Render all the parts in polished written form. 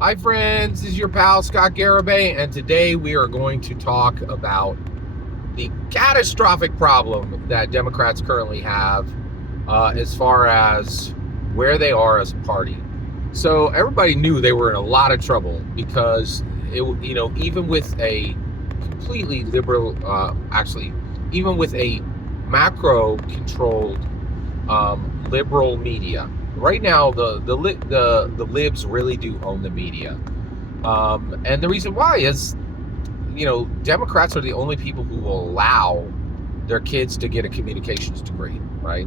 Hi friends, this is your pal Scott Garibay, and today we are going to talk about the catastrophic problem that Democrats currently have as far as where they are as a party. So everybody knew they were in a lot of trouble because even with a completely liberal, even with a macro-controlled liberal media. Right now, the libs really do own the media, and the reason why is, Democrats are the only people who will allow their kids to get a communications degree, right?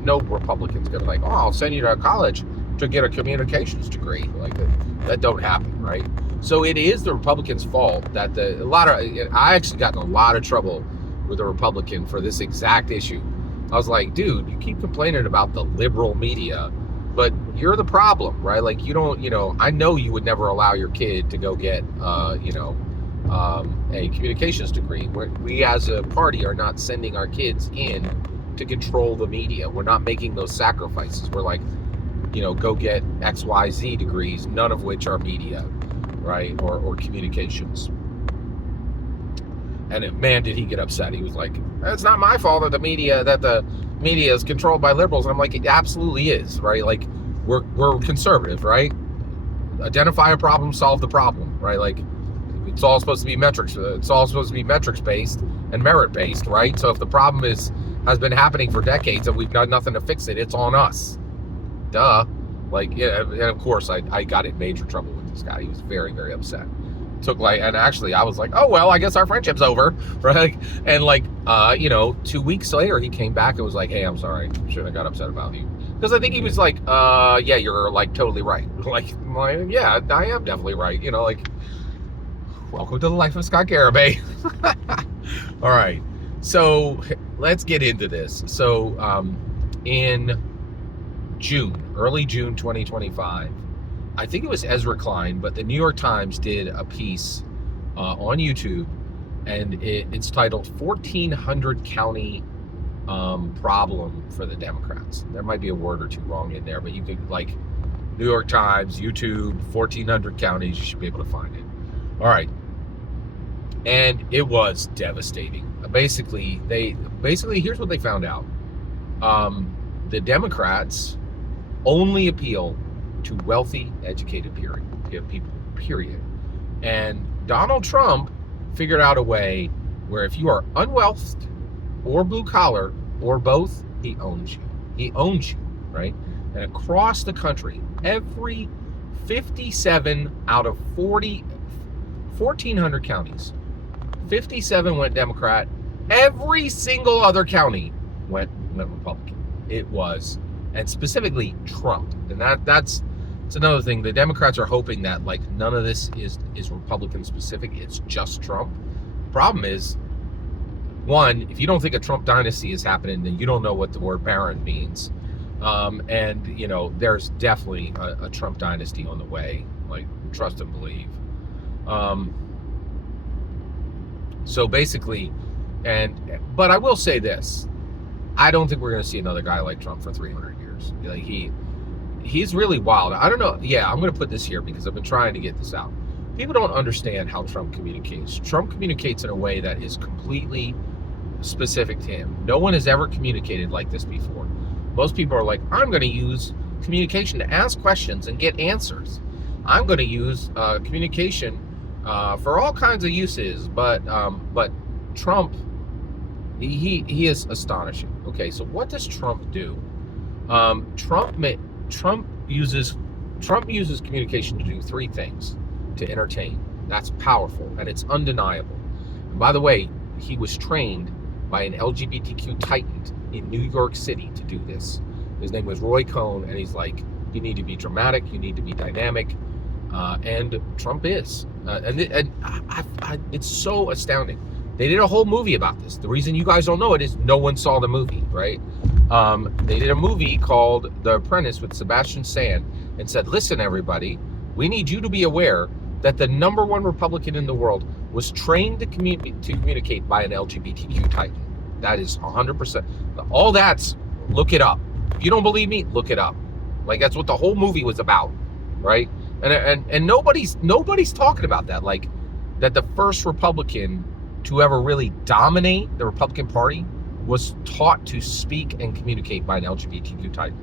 No Republicans gonna like, oh, I'll send you to college to get a communications degree. Like that don't happen, right? So it is the Republicans' fault that I actually got in a lot of trouble with a Republican for this exact issue. I was like, dude, you keep complaining about the liberal media, but you're the problem, right? Like you don't, I know you would never allow your kid to go get, a communications degree. We as a party are not sending our kids in to control the media. We're not making those sacrifices. We're like, go get XYZ degrees, none of which are media, right? Or communications. And man, did he get upset. He was like, it's not my fault that the media is controlled by liberals. And I'm like, it absolutely is, right? Like we're conservative, right? Identify a problem, solve the problem, right? Like it's all supposed to be metrics. It's all supposed to be metrics based and merit based, right? So if the problem has been happening for decades and we've done nothing to fix it, it's on us. Duh. Like, yeah, and of course I got in major trouble with this guy. He was very, very upset. And actually I was like, oh well, I guess our friendship's over, right? And 2 weeks later he came back and was like, hey, I'm sorry, shouldn't have got upset about you, because I think he was like, yeah, you're like totally right. like yeah, I am definitely right, welcome to the life of Scott Garibay. All right, so let's get into this. So in early June 2025, I think it was Ezra Klein, but the New York Times did a piece on YouTube, and it's titled 1400 County Problem for the Democrats. There might be a word or two wrong in there, but you could, New York Times, YouTube, 1400 counties, you should be able to find it. All right. And it was devastating. Basically, here's what they found out. The Democrats only appeal to wealthy, educated people, period. And Donald Trump figured out a way where if you are unwealthed or blue collar or both, he owns you. He owns you, right? And across the country, every 57 out of 1,400 counties, 57 went Democrat. Every single other county went Republican. It was, and specifically Trump. And that's another thing. The Democrats are hoping that none of this is Republican specific. It's just Trump. Problem is, one, if you don't think a Trump dynasty is happening, then you don't know what the word baron means. And there's definitely a Trump dynasty on the way. Trust and believe. So basically, but I will say this: I don't think we're going to see another guy like Trump for 300 years. He's really wild. I don't know. Yeah, I'm going to put this here because I've been trying to get this out. People don't understand how Trump communicates. Trump communicates in a way that is completely specific to him. No one has ever communicated like this before. Most people are like, I'm going to use communication to ask questions and get answers. I'm going to use communication for all kinds of uses. But Trump, he is astonishing. Okay, so what does Trump do? Trump uses communication to do three things: to entertain. That's powerful and it's undeniable. And by the way, he was trained by an LGBTQ titan in New York City to do this. His name was Roy Cohn, and he's like, you need to be dramatic, you need to be dynamic, and Trump is. It's so astounding. They did a whole movie about this. The reason you guys don't know it is no one saw the movie, right? They did a movie called The Apprentice with Sebastian Stan and said, listen, everybody, we need you to be aware that the number one Republican in the world was trained to communicate by an LGBTQ titan. That is 100%. All that's, look it up. If you don't believe me, look it up. That's what the whole movie was about, right? And nobody's talking about that. Like, that the first Republican to ever really dominate the Republican Party was taught to speak and communicate by an LGBTQ type.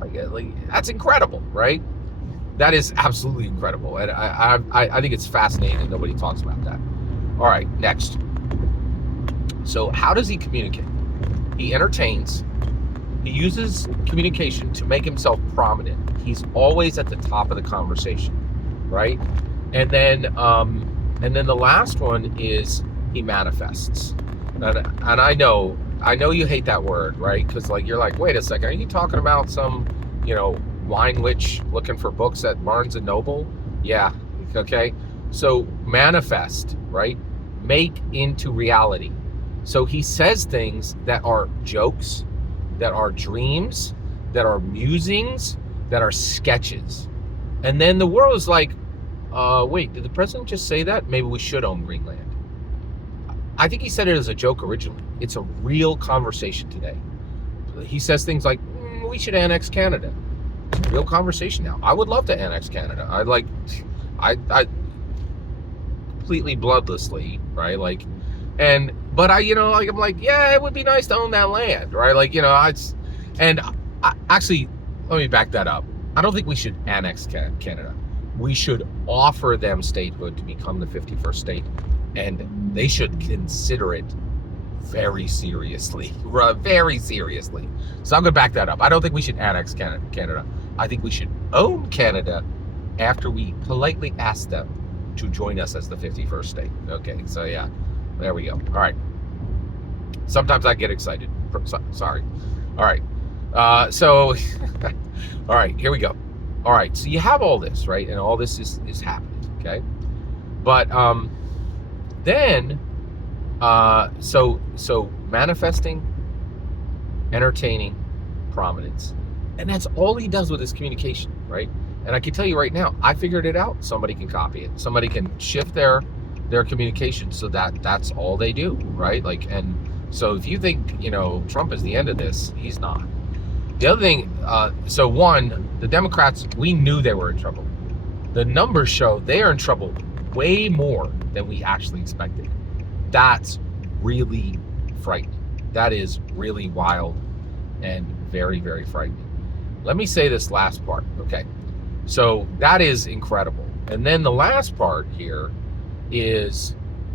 Like, that's incredible, right? That is absolutely incredible, and I think it's fascinating that nobody talks about that. All right, next. So how does he communicate? He entertains. He uses communication to make himself prominent. He's always at the top of the conversation, right? And then the last one is he manifests. And I know you hate that word, right? Because like you're like, wait a second, are you talking about some, wine witch looking for books at Barnes and Noble? Yeah, okay. So manifest, right? Make into reality. So he says things that are jokes, that are dreams, that are musings, that are sketches. And then the world is like, wait, did the president just say that? Maybe we should own Greenland. I think he said it as a joke originally. It's a real conversation today. He says things like, we should annex Canada. It's a real conversation now. I would love to annex Canada. I completely bloodlessly, right? Like, but I'm like, yeah, it would be nice to own that land, right? Like, actually, let me back that up. I don't think we should annex Canada. We should offer them statehood to become the 51st state, and they should consider it very seriously, very seriously. So I'm going to back that up. I don't think we should annex Canada. I think we should own Canada after we politely ask them to join us as the 51st state. Okay, so yeah, there we go. All right. Sometimes I get excited. Sorry. All right. All right, here we go. All right, so you have all this, right? And all this is happening, okay? But then, so manifesting, entertaining, prominence. And that's all he does with his communication, right? And I can tell you right now, I figured it out. Somebody can copy it. Somebody can shift their communication so that's all they do, right? Like, and so if you think, Trump is the end of this, he's not. The other thing, so one, the Democrats, we knew they were in trouble. The numbers show they are in trouble way more than we actually expected. That's really frightening. That is really wild and very, very frightening. Let me say this last part, okay? So that is incredible. And then the last part here is,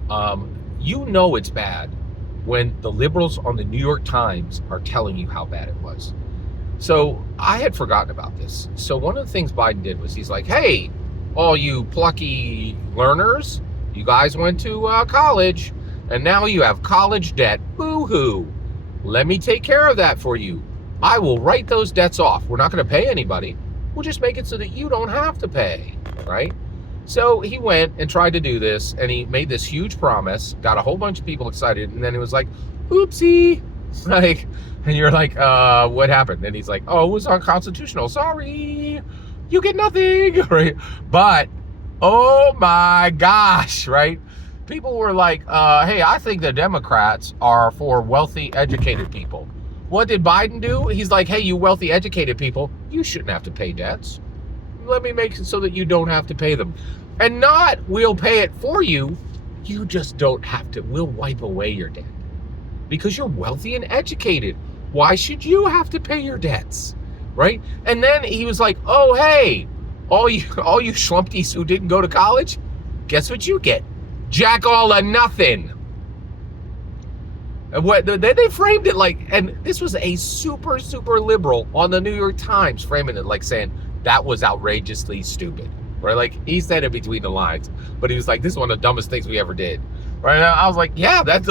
it's bad when the liberals on the New York Times are telling you how bad it was. So I had forgotten about this. So one of the things Biden did was he's like, hey, all you plucky learners, you guys went to college and now you have college debt. Boo-hoo. Let me take care of that for you. I will write those debts off. We're not going to pay anybody. We'll just make it so that you don't have to pay, right? So he went and tried to do this, and he made this huge promise, got a whole bunch of people excited, and then he was like, oopsie. Like, and you're like, what happened? And he's like, oh, it was unconstitutional. Sorry, you get nothing, right? But, oh my gosh, right? People were like, hey, I think the Democrats are for wealthy, educated people. What did Biden do? He's like, hey, you wealthy, educated people, you shouldn't have to pay debts. Let me make it so that you don't have to pay them. And not, we'll pay it for you. You just don't have to. We'll wipe away your debt. Because you're wealthy and educated. Why should you have to pay your debts? Right? And then he was like, oh, hey, all you schlumpties who didn't go to college, guess what you get? Jack all or nothing. And they framed it like, and this was a super, super liberal on the New York Times framing it like saying that was outrageously stupid. Right? Like, he said it between the lines, but he was like, this is one of the dumbest things we ever did. Right? And I was like, yeah, that's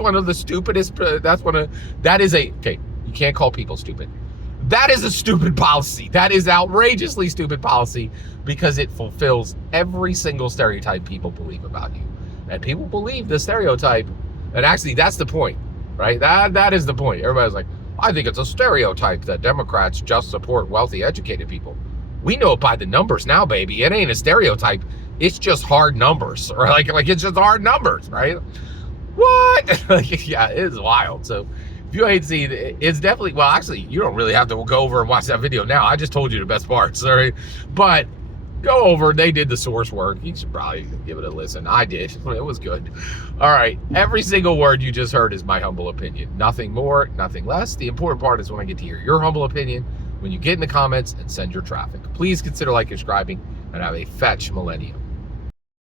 one of the stupidest. Okay, you can't call people stupid. That is a stupid policy. That is outrageously stupid policy because it fulfills every single stereotype people believe about you. And people believe the stereotype, and actually that's the point, right? That is the point. Everybody's like, I think it's a stereotype that Democrats just support wealthy, educated people. We know it by the numbers now, baby. It ain't a stereotype. It's just hard numbers, right? Like it's just hard numbers, right? What? Yeah, it is wild. So If you ain't seen it, it's definitely, well, actually, you don't really have to go over and watch that video now. I just told you the best parts, all right? But go over, they did the source work. You should probably give it a listen. I did. It was good. All right. Every single word you just heard is my humble opinion. Nothing more, nothing less. The important part is when I get to hear your humble opinion, when you get in the comments and send your traffic. Please consider subscribing, and have a fetch millennium.